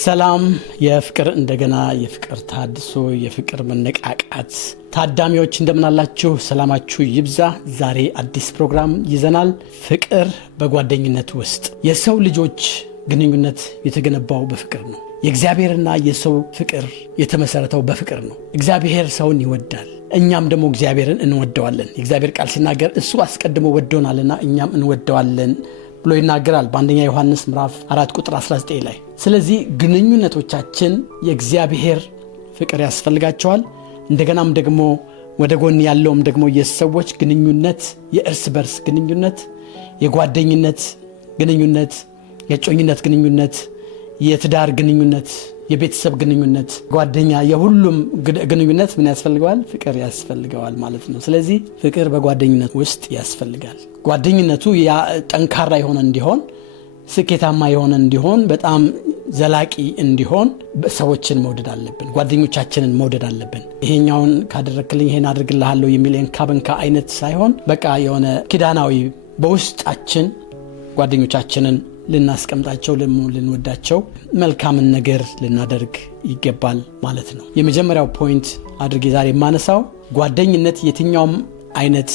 ሰላም የፍቅር እንደገና የፍቅር ታድሶ የፍቅር መነቃቃት ታዳሚዎች እንደምን አላችሁ? ሰላማችሁ ይብዛ። ዛሬ አዲስ ፕሮግራም ይዘናል። ፍቅር በጓደኝነት ውስጥ። የሰው ልጆች ግንኙነት የተገነባው በፍቅር ነው። የእግዚአብሔርና የሰው ፍቅር የተመሰረተው በፍቅር ነው። እግዚአብሔር ሰውን ይወዳል፣ እኛም ደግሞ እግዚአብሔርን እንወደዋለን። የእግዚአብሔር ቃል ሲናገር እሱ አስቀድሞ ወዶናልና እኛም እንወደዋለን ብሎ ይናገራል በአንደኛ ዮሐንስ ምዕራፍ 4 ቁጥር 19 ላይ። ስለዚህ ግንኙነቶቻችን የእግዚአብሔር ፍቅር ያስፈልጋቸዋል። እንደገናም ደግሞ ወደ ጎን ያለውም ደግሞ የሰዎች ግንኙነት፣ የእርስ በርስ ግንኙነት፣ የጓደኝነት ግንኙነት፣ የጮኝነት ግንኙነት፣ የትዳር ግንኙነት፣ የቤተሰብ ግንኙነት፣ ጓደኛ፣ የሁሉም ግንኙነት ምን ያስፈልገዋል? ፍቅር ያስፈልገዋል ማለት ነው። ስለዚህ ፍቅር በጓደኝነት ውስጥ ያስፈልጋል። ጓደኝነቱ ያ ጠንካራ የሆነ እንዲሆን፣ ስኬታማ የሆነ እንዲሆን፣ በጣም ዘላቂ እንዲሆን ሰዎችን መውደድ አለብን። ጓደኞቻችንን መውደድ አለብን። ይሄኛውን ካደረክልኝ ይሄን አድርግልሃለሁ የሚል እንካበንካ አይነት ሳይሆን በቃ የሆነ ኪዳናዊ በውስጣችን ጓደኞቻችንን ልናስቀምጣቸው፣ ልንወዳቸው፣ መልካምን ነገር ልናደርግ ይገባል ማለት ነው። የመጀመሪያው ፖይንት አድርጌ ዛሬ የማነሳው ጓደኝነት የትኛውም አይነት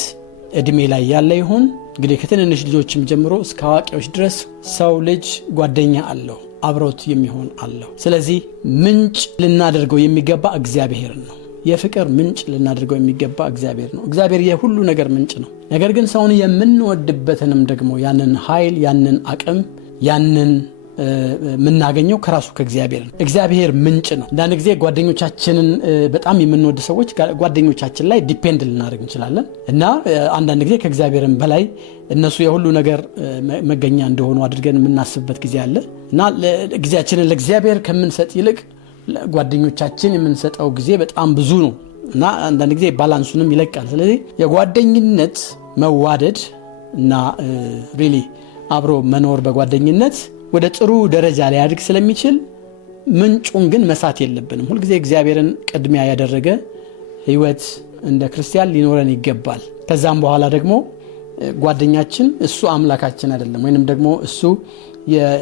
እድሜ ላይ ያለ ይሁን እንግዲህ ከትንንሽ ልጆችም ጀምሮ እስከ አዋቂዎች ድረስ ሰው ልጅ ጓደኛ አለው፣ አብሮት የሚሆን አለው። ስለዚህ ምንጭ ልናደርገው የሚገባ እግዚአብሔር ነው። የፍቅር ምንጭ ልናደርገው የሚገባ እግዚአብሔር ነው። እግዚአብሔር የሁሉ ነገር ምንጭ ነው። ነገር ግን ሰውን የምንወድበትንም ደግሞ ያንን ኃይል፣ ያንን አቅም፣ ያንን የምናገኘው ከራሱ ከእግዚአብሔር ነው። እግዚአብሔር ምንጭ ነው። አንዳንድ ጊዜ ጓደኞቻችንን በጣም የምንወድ ሰዎች ጓደኞቻችን ላይ ዲፔንድ ልናደርግ እንችላለን እና አንዳንድ ጊዜ ከእግዚአብሔርም በላይ እነሱ የሁሉ ነገር መገኛ እንደሆኑ አድርገን የምናስብበት ጊዜ አለ እና ጊዜያችንን ለእግዚአብሔር ከምንሰጥ ይልቅ ጓደኞቻችን የምንሰጠው ጊዜ በጣም ብዙ ነው እና አንዳንድ ጊዜ ባላንሱንም ይለቃል። ስለዚህ የጓደኝነት መዋደድ እና ሪሊ አብሮ መኖር በጓደኝነት ወደ ጥሩ ደረጃ ላይ ያድግ ስለሚችል ምንጩን ግን መሳት የለብንም። ሁልጊዜ እግዚአብሔርን ቅድሚያ ያደረገ ህይወት እንደ ክርስቲያን ሊኖረን ይገባል። ከዛም በኋላ ደግሞ ጓደኛችን እሱ አምላካችን አይደለም፣ ወይንም ደግሞ እሱ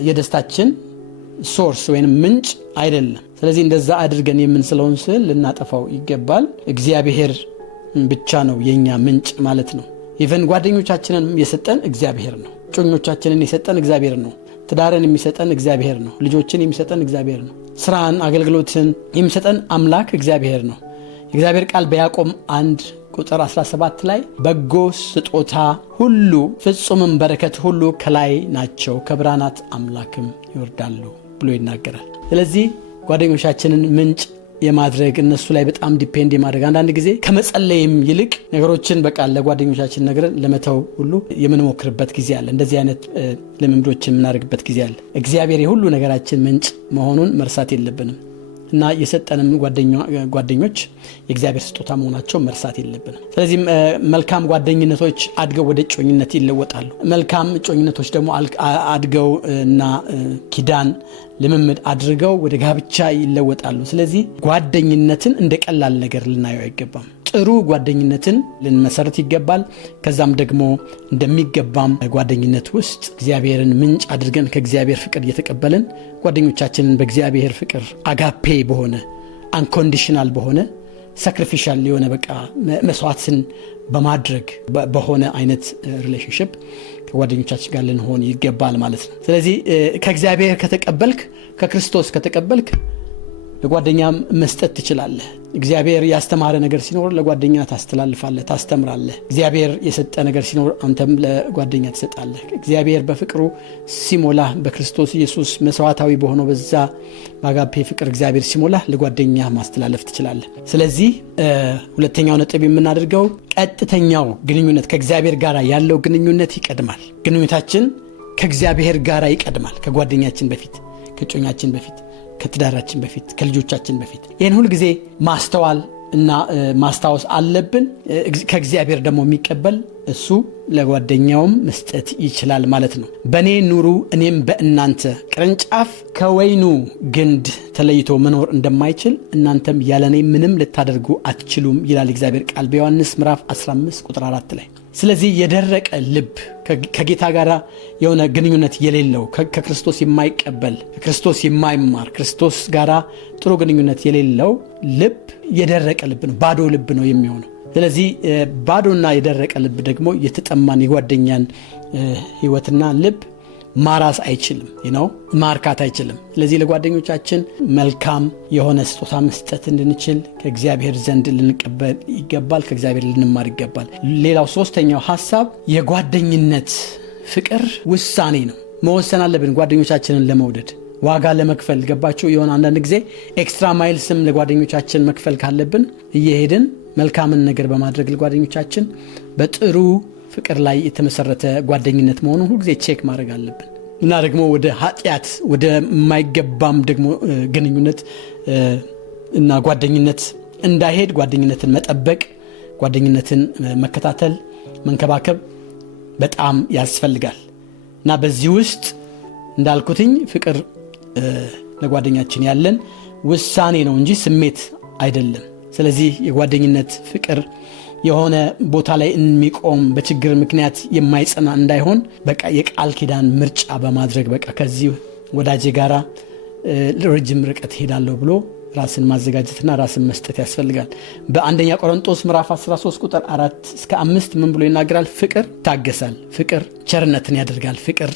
የደስታችን ሶርስ ወይንም ምንጭ አይደለም። ስለዚህ እንደዛ አድርገን የምንስለውን ስል ልናጠፋው ይገባል። እግዚአብሔር ብቻ ነው የኛ ምንጭ ማለት ነው። ኢቨን ጓደኞቻችንን የሰጠን እግዚአብሔር ነው። ጮኞቻችንን የሰጠን እግዚአብሔር ነው። ትዳርን የሚሰጠን እግዚአብሔር ነው። ልጆችን የሚሰጠን እግዚአብሔር ነው። ስራን፣ አገልግሎትን የሚሰጠን አምላክ እግዚአብሔር ነው። የእግዚአብሔር ቃል በያዕቆብ 1 ቁጥር 17 ላይ በጎ ስጦታ ሁሉ ፍጹምም በረከት ሁሉ ከላይ ናቸው ከብርሃናት አምላክም ይወርዳሉ ብሎ ይናገራል። ስለዚህ ጓደኞቻችንን ምንጭ የማድረግ እነሱ ላይ በጣም ዲፔንድ የማድረግ አንዳንድ ጊዜ ከመጸለይም ይልቅ ነገሮችን በቃ ለጓደኞቻችን ነገር ለመተው ሁሉ የምንሞክርበት ጊዜ አለ። እንደዚህ አይነት ልምምዶችን የምናደርግበት ጊዜ አለ። እግዚአብሔር የሁሉ ነገራችን ምንጭ መሆኑን መርሳት የለብንም እና የሰጠንም ጓደኞች የእግዚአብሔር ስጦታ መሆናቸው መርሳት የለብንም። ስለዚህ መልካም ጓደኝነቶች አድገው ወደ ጮኝነት ይለወጣሉ። መልካም ጮኝነቶች ደግሞ አድገው እና ኪዳን ልምምድ አድርገው ወደ ጋብቻ ይለወጣሉ። ስለዚህ ጓደኝነትን እንደ ቀላል ነገር ልናየው አይገባም። ጥሩ ጓደኝነትን ልንመሰርት ይገባል። ከዛም ደግሞ እንደሚገባም ጓደኝነት ውስጥ እግዚአብሔርን ምንጭ አድርገን ከእግዚአብሔር ፍቅር እየተቀበልን ጓደኞቻችንን በእግዚአብሔር ፍቅር አጋፔ በሆነ አንኮንዲሽናል በሆነ ሳክሪፊሻል የሆነ በቃ መስዋዕትን በማድረግ በሆነ አይነት ሪሌሽንሽፕ ከጓደኞቻችን ጋር ልንሆን ይገባል ማለት ነው። ስለዚህ ከእግዚአብሔር ከተቀበልክ፣ ከክርስቶስ ከተቀበልክ ለጓደኛም መስጠት ትችላለህ። እግዚአብሔር ያስተማረ ነገር ሲኖር ለጓደኛ ታስተላልፋለህ፣ ታስተምራለህ። እግዚአብሔር የሰጠ ነገር ሲኖር አንተም ለጓደኛ ትሰጣለህ። እግዚአብሔር በፍቅሩ ሲሞላህ በክርስቶስ ኢየሱስ መስዋዕታዊ በሆነው በዛ በአጋፔ ፍቅር እግዚአብሔር ሲሞላህ ለጓደኛ ማስተላለፍ ትችላለህ። ስለዚህ ሁለተኛው ነጥብ የምናደርገው ቀጥተኛው ግንኙነት ከእግዚአብሔር ጋር ያለው ግንኙነት ይቀድማል። ግንኙነታችን ከእግዚአብሔር ጋር ይቀድማል። ከጓደኛችን በፊት፣ ከጮኛችን በፊት፣ ከትዳራችን በፊት፣ ከልጆቻችን በፊት። ይህን ሁል ጊዜ ማስተዋል እና ማስታወስ አለብን። ከእግዚአብሔር ደግሞ የሚቀበል እሱ ለጓደኛውም መስጠት ይችላል ማለት ነው። በእኔ ኑሩ እኔም በእናንተ፣ ቅርንጫፍ ከወይኑ ግንድ ተለይቶ መኖር እንደማይችል እናንተም ያለኔ ምንም ልታደርጉ አትችሉም ይላል እግዚአብሔር ቃል በዮሐንስ ምዕራፍ 15 ቁጥር 4 ላይ። ስለዚህ የደረቀ ልብ ከጌታ ጋር የሆነ ግንኙነት የሌለው ከክርስቶስ የማይቀበል ከክርስቶስ የማይማር ክርስቶስ ጋር ጥሩ ግንኙነት የሌለው ልብ የደረቀ ልብ ነው፣ ባዶ ልብ ነው የሚሆነው። ስለዚህ ባዶና የደረቀ ልብ ደግሞ የተጠማን የጓደኛን ህይወትና ልብ ማራስ አይችልም፣ ማርካት አይችልም። ስለዚህ ለጓደኞቻችን መልካም የሆነ ስጦታ መስጠት እንድንችል ከእግዚአብሔር ዘንድ ልንቀበል ይገባል፣ ከእግዚአብሔር ልንማር ይገባል። ሌላው ሶስተኛው ሐሳብ የጓደኝነት ፍቅር ውሳኔ ነው። መወሰን አለብን ጓደኞቻችንን ለመውደድ፣ ዋጋ ለመክፈል። ገባችሁ? የሆነ አንዳንድ ጊዜ ኤክስትራ ማይልስም ለጓደኞቻችን መክፈል ካለብን እየሄድን መልካምን ነገር በማድረግ ለጓደኞቻችን በጥሩ ፍቅር ላይ የተመሰረተ ጓደኝነት መሆኑን ሁልጊዜ ቼክ ማድረግ አለብን እና ደግሞ ወደ ኃጢአት ወደ የማይገባም ደግሞ ግንኙነት እና ጓደኝነት እንዳይሄድ ጓደኝነትን መጠበቅ፣ ጓደኝነትን መከታተል፣ መንከባከብ በጣም ያስፈልጋል እና በዚህ ውስጥ እንዳልኩትኝ ፍቅር ለጓደኛችን ያለን ውሳኔ ነው እንጂ ስሜት አይደለም። ስለዚህ የጓደኝነት ፍቅር የሆነ ቦታ ላይ የሚቆም በችግር ምክንያት የማይጸና እንዳይሆን በቃ የቃል ኪዳን ምርጫ በማድረግ በቃ ከዚህ ወዳጄ ጋራ ረጅም ርቀት ሄዳለሁ ብሎ ራስን ማዘጋጀትና ራስን መስጠት ያስፈልጋል። በአንደኛ ቆሮንቶስ ምዕራፍ 13 ቁጥር 4-5 ምን ብሎ ይናገራል? ፍቅር ይታገሳል፣ ፍቅር ቸርነትን ያደርጋል፣ ፍቅር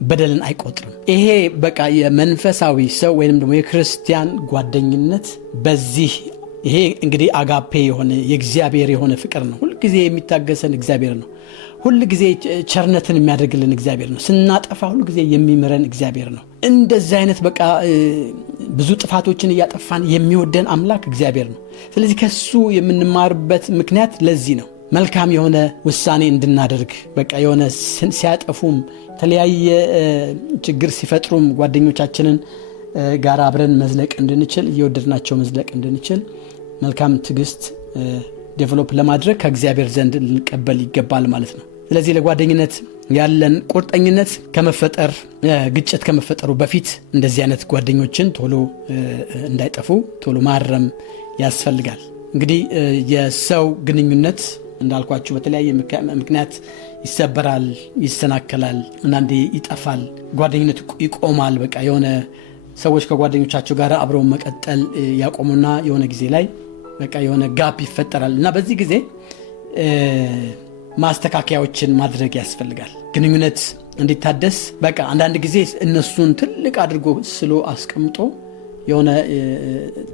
በደልን አይቆጥርም። ይሄ በቃ የመንፈሳዊ ሰው ወይንም ደግሞ የክርስቲያን ጓደኝነት በዚህ ይሄ እንግዲህ አጋፔ የሆነ የእግዚአብሔር የሆነ ፍቅር ነው። ሁሉ ጊዜ የሚታገሰን እግዚአብሔር ነው። ሁሉ ጊዜ ቸርነትን የሚያደርግልን እግዚአብሔር ነው። ስናጠፋ ሁሉ ጊዜ የሚምረን እግዚአብሔር ነው። እንደዚህ አይነት በቃ ብዙ ጥፋቶችን እያጠፋን የሚወደን አምላክ እግዚአብሔር ነው። ስለዚህ ከሱ የምንማርበት ምክንያት ለዚህ ነው። መልካም የሆነ ውሳኔ እንድናደርግ በቃ የሆነ ሲያጠፉም የተለያየ ችግር ሲፈጥሩም ጓደኞቻችንን ጋር አብረን መዝለቅ እንድንችል እየወደድናቸው መዝለቅ እንድንችል መልካም ትዕግስት ዴቨሎፕ ለማድረግ ከእግዚአብሔር ዘንድ ልንቀበል ይገባል ማለት ነው። ስለዚህ ለጓደኝነት ያለን ቁርጠኝነት ከመፈጠር ግጭት ከመፈጠሩ በፊት እንደዚህ አይነት ጓደኞችን ቶሎ እንዳይጠፉ ቶሎ ማረም ያስፈልጋል። እንግዲህ የሰው ግንኙነት እንዳልኳችሁ በተለያየ ምክንያት ይሰበራል፣ ይሰናከላል፣ አንዳንዴ ይጠፋል፣ ጓደኝነት ይቆማል። በቃ የሆነ ሰዎች ከጓደኞቻቸው ጋር አብረው መቀጠል ያቆሙና የሆነ ጊዜ ላይ በቃ የሆነ ጋፕ ይፈጠራል እና በዚህ ጊዜ ማስተካከያዎችን ማድረግ ያስፈልጋል። ግንኙነት እንዲታደስ በቃ አንዳንድ ጊዜ እነሱን ትልቅ አድርጎ ስሎ አስቀምጦ የሆነ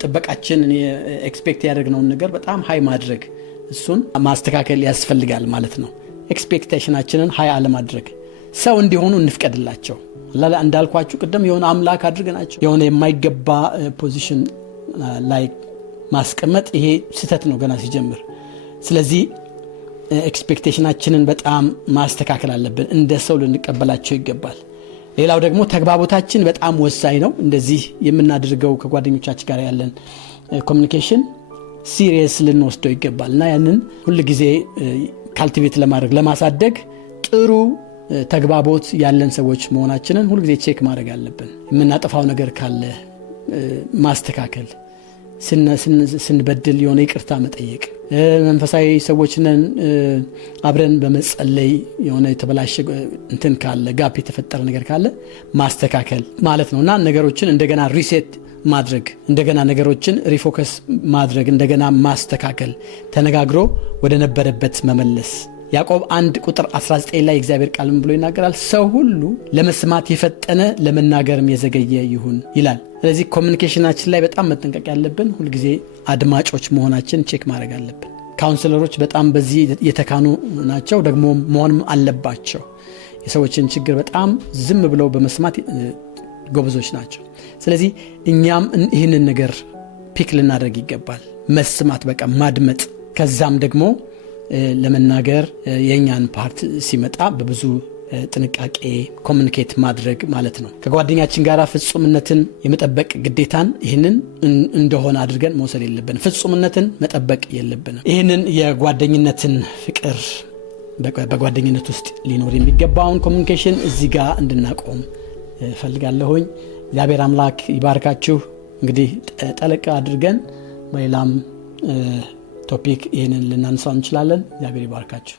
ጥበቃችን ኤክስፔክት ያደርግነውን ነገር በጣም ሃይ ማድረግ እሱን ማስተካከል ያስፈልጋል ማለት ነው። ኤክስፔክቴሽናችንን ሃይ አለማድረግ። ሰው እንዲሆኑ እንፍቀድላቸው። እንዳልኳችሁ ቅድም የሆነ አምላክ አድርገናቸው የሆነ የማይገባ ፖዚሽን ላይ ማስቀመጥ ይሄ ስህተት ነው ገና ሲጀምር። ስለዚህ ኤክስፔክቴሽናችንን በጣም ማስተካከል አለብን። እንደ ሰው ልንቀበላቸው ይገባል። ሌላው ደግሞ ተግባቦታችን በጣም ወሳኝ ነው። እንደዚህ የምናደርገው ከጓደኞቻችን ጋር ያለን ኮሚኒኬሽን ሲሪየስ ልንወስደው ይገባል እና ያንን ሁሉ ጊዜ ካልቲቬት ለማድረግ ለማሳደግ ጥሩ ተግባቦት ያለን ሰዎች መሆናችንን ሁሉ ጊዜ ቼክ ማድረግ አለብን። የምናጠፋው ነገር ካለ ማስተካከል፣ ስንበድል የሆነ ይቅርታ መጠየቅ፣ መንፈሳዊ ሰዎችንን አብረን በመጸለይ የሆነ የተበላሸ እንትን ካለ ጋፕ የተፈጠረ ነገር ካለ ማስተካከል ማለት ነውና ነገሮችን እንደገና ሪሴት ማድረግ፣ እንደገና ነገሮችን ሪፎከስ ማድረግ፣ እንደገና ማስተካከል፣ ተነጋግሮ ወደ ነበረበት መመለስ። ያዕቆብ 1 ቁጥር 19 ላይ እግዚአብሔር ቃል ብሎ ይናገራል፣ ሰው ሁሉ ለመስማት የፈጠነ ለመናገርም የዘገየ ይሁን ይላል። ስለዚህ ኮሚኒኬሽናችን ላይ በጣም መጠንቀቅ ያለብን፣ ሁልጊዜ አድማጮች መሆናችን ቼክ ማድረግ አለብን። ካውንስለሮች በጣም በዚህ የተካኑ ናቸው፣ ደግሞ መሆንም አለባቸው። የሰዎችን ችግር በጣም ዝም ብለው በመስማት ጎበዞች ናቸው። ስለዚህ እኛም ይህንን ነገር ፒክ ልናደርግ ይገባል። መስማት፣ በቃ ማድመጥ፣ ከዛም ደግሞ ለመናገር የኛን ፓርት ሲመጣ በብዙ ጥንቃቄ ኮሚኒኬት ማድረግ ማለት ነው። ከጓደኛችን ጋር ፍጹምነትን የመጠበቅ ግዴታን ይህንን እንደሆነ አድርገን መውሰድ የለብንም። ፍጹምነትን መጠበቅ የለብንም። ይህንን የጓደኝነትን ፍቅር በጓደኝነት ውስጥ ሊኖር የሚገባውን ኮሚኒኬሽን እዚህ ጋር እንድናቆም ፈልጋለሁኝ። እግዚአብሔር አምላክ ይባርካችሁ። እንግዲህ ጠለቅ አድርገን በሌላም ቶፒክ ይህንን ልናነሳው እንችላለን። እግዚአብሔር ይባርካችሁ።